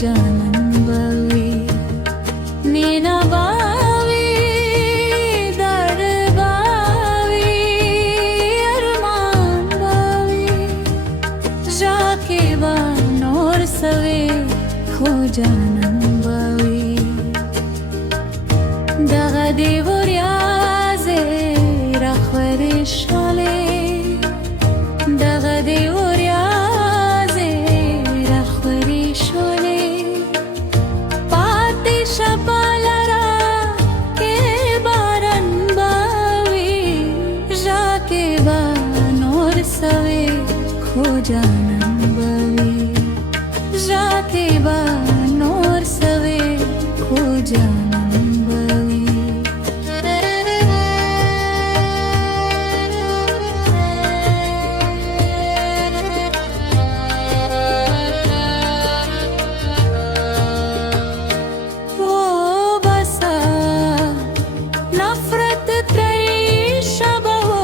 जानन बवे मीना बावे दर बावे अरमान बावे जाके बानोर सवे खो जानन बवे दगा देवरियाजे रखवरे शले दगा देवरियाजे रखवरे शले पाते शपालरा के बारन बावे जाके बानोर सवे खो जानन बवे जाके बानोर सवे खो जानन बवे वो बसा नफरत त्रयी शब वो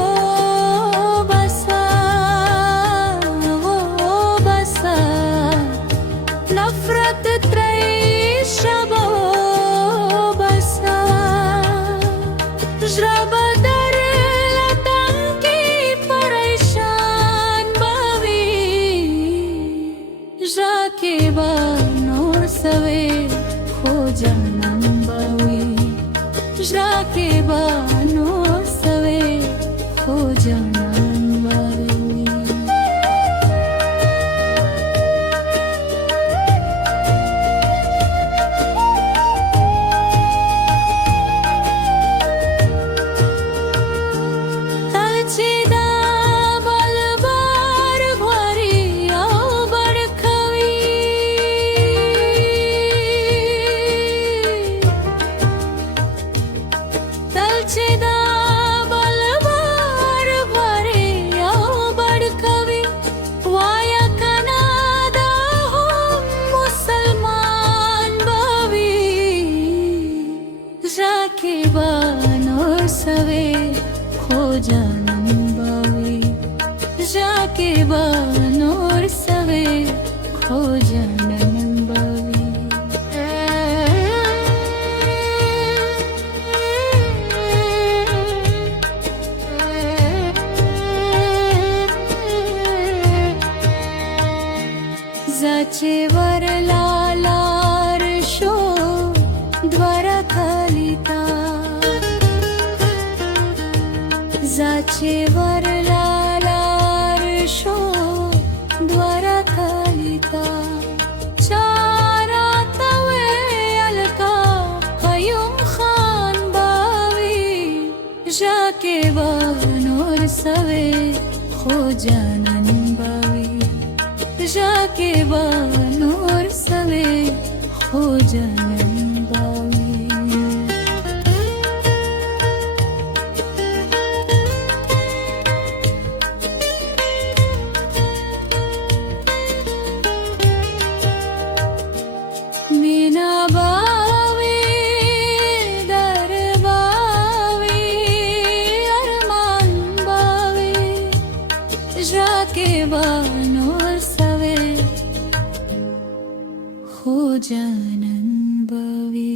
बसा नफरत त्रयी शब वो बसा जब दर लतंकी परेशान बवी जाके बानोर सवे खो जानन बवी जाके बानोर सवे खो जानन बवी तलचिदा बलबार भरी आओ बरखवी तलचिदा बलबार भरी आओ बरखवी वाया कनादा हो मुसलमान बवी जाके बानोर सवे खो जानन बवे जाके बानोर सवे खो जानन बवे जाचे वर लालार शो द्वारा खालिता जाचे वर लालार शो द्वारा खालिता चारा तवे अलका कयूम खान बावी जाके बानोर सवे खो जानन बवे जाके बानोर सवे खो जानन बवे मीना बावे दर बावे अरमान बावे जाके बानोर सवे खो जानन बवे।